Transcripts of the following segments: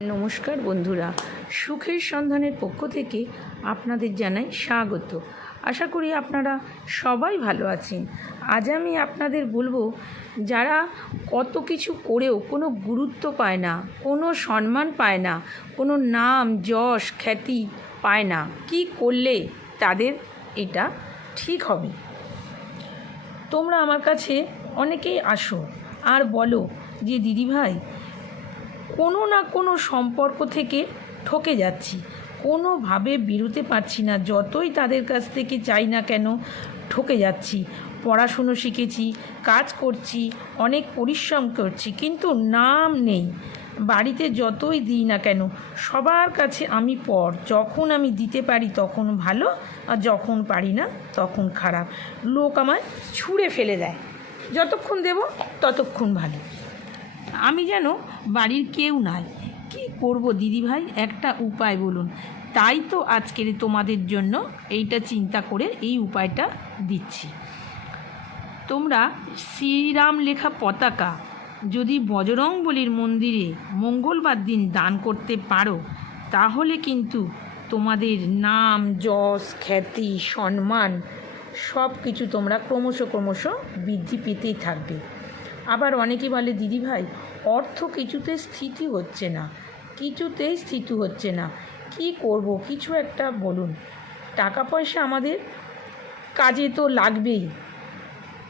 নমস্কার বন্ধুরা, সুখের সন্ধানের পক্ষ থেকে আপনাদের জানাই স্বাগত। আশা করি আপনারা সবাই ভালো আছেন। আজ আমি আপনাদের বলবো, যারা কত কিছু করেও কোনো গুরুত্ব পায় না, কোনো সম্মান পায় না, কোনো নাম যশ খ্যাতি পায় না, কি করলে তাদের এটা ঠিক হবে। তোমরা আমার কাছে অনেকেই আসো আর বলো যে দিদিভাই, কোনো না কোনো সম্পর্ক থেকে ঠকে যাচ্ছি, কোনোভাবে বেরোতে পারছি না, যতই তাদের কাছ থেকে চাই না কেন ঠকে যাচ্ছি। পড়াশুনো শিখেছি, কাজ করছি, অনেক পরিশ্রম করছি, কিন্তু নাম নেই। বাড়িতে যতই দিই না কেন সবার কাছে আমি পর, যখন আমি দিতে পারি তখন ভালো, আর যখন পারি না তখন খারাপ। লোক আমায় ছুঁড়ে ফেলে দেয়, যতক্ষণ দেব ততক্ষণ ভালো। আমি যেন বাড়ির কেউ নাই। কি করব দিদিভাই, একটা উপায় বলুন। তাই তো আজকের তোমাদের জন্য এইটা চিন্তা করে এই উপায়টা দিচ্ছি। তোমরা শ্রীরাম লেখা পতাকা যদি বজরংবলীর মন্দিরে মঙ্গলবার দিন দান করতে পারো, তাহলে কিন্তু তোমাদের নাম যশ খ্যাতি সম্মান সব কিছু তোমরা ক্রমশ বৃদ্ধি পেতেই থাকবে। আবার অনেকে বলে দিদিভাই, অর্থ কিছুতেই স্থিতি হচ্ছে না, কি করব, কিছু একটা বলুন। টাকা পয়সা আমাদের কাজে তো লাগবেই,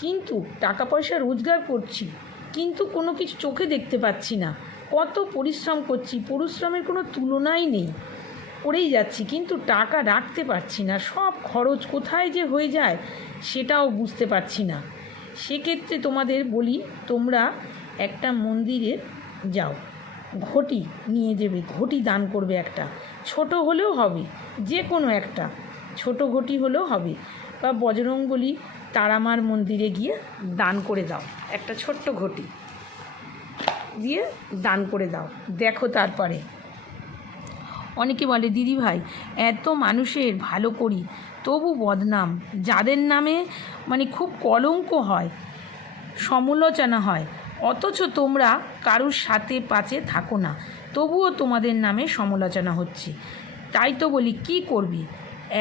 কিন্তু টাকা পয়সা রোজগার করছি, কিন্তু কোনো কিছু চোখে দেখতে পাচ্ছি না। কত পরিশ্রম করছি, পরিশ্রমের কোনো তুলনাই নেই, করেই যাচ্ছি, কিন্তু টাকা রাখতে পারছি না। সব খরচ কোথায় যে হয়ে যায় সেটাও বুঝতে পারছি না। সেক্ষেত্রে তোমাদের বলি, তোমরা একটা মন্দিরে যাও, ঘটি নিয়ে যাবে, ঘটি দান করবে, একটা ছোট হলেও হবে, যে কোনো একটা ছোট ঘটি হলেও হবে, বা বজরংবলী তারামার মন্দিরে গিয়ে দান করে দাও, একটা ছোট্ট ঘটি দিয়ে দান করে দাও। দেখো তারপরে। অনেকে বলে দিদিভাই, এত মানুষের ভালো করি তবু বদনাম, যাদের নামে খুব কলঙ্ক হয়, সমালোচনা হয়, অথচ তোমরা কারুর সাথে পাচে থাকো না, তবুও তোমাদের নামে সমালোচনা হচ্ছে। তাই তো বলি, কি করবে,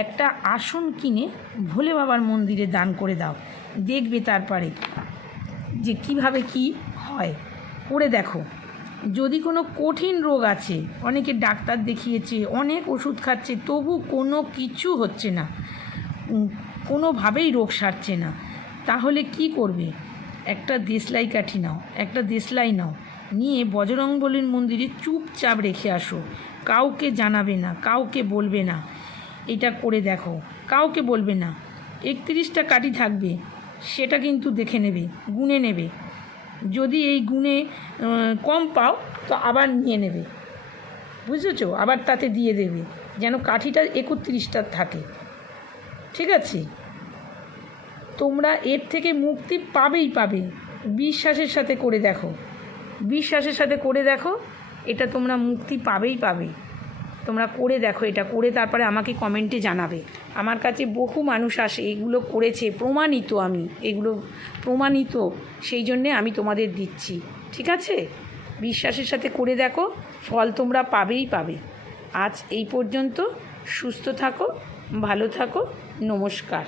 একটা আসন কিনে ভোলে বাবার মন্দিরে দান করে দাও, দেখবে তারপরে যে কিভাবে কি হয়, করে দেখো। যদি কোনো কঠিন রোগ আছে, অনেকে ডাক্তার দেখিয়েছে, অনেক ওষুধ খাচ্ছে, তবু কোনো কিছু হচ্ছে না, কোনোভাবেই রোগ সারছে না, তাহলে কি করবে, একটা দেশলাই কাঠি নাও, একটা দেশলাই নাও, নিয়ে বজরংবলীর মন্দিরে চুপচাপ রেখে আসো, কাউকে জানাবে না, কাউকে বলবে না, এটা করে দেখো, কাউকে বলবে না। 31টা কাঠি থাকবে, সেটা কিন্তু দেখে নেবে, গুনে নেবে, যদি এই গুণে কম পাও তো আবার নিয়ে নেবে, বুঝেছ, আবার তাতে দিয়ে দেবে, যেন কাঠিটা 31টা থাকে, ঠিক আছে? তোমরা এর থেকে মুক্তি পাবে। বিশ্বাসের সাথে করে দেখো, এটা তোমরা মুক্তি পাবে। তোমরা করে দেখো, এটা করে তারপরে আমাকে কমেন্টে জানাবে। আমার কাছে বহু মানুষ আসে, এগুলো করেছে, এগুলো প্রমাণিত, সেই জন্যে আমি তোমাদের দিচ্ছি, ঠিক আছে? বিশ্বাসের সাথে করে দেখো, ফল তোমরা পাবে। আজ এই পর্যন্ত। সুস্থ থাকো, ভালো থাকো, নমস্কার।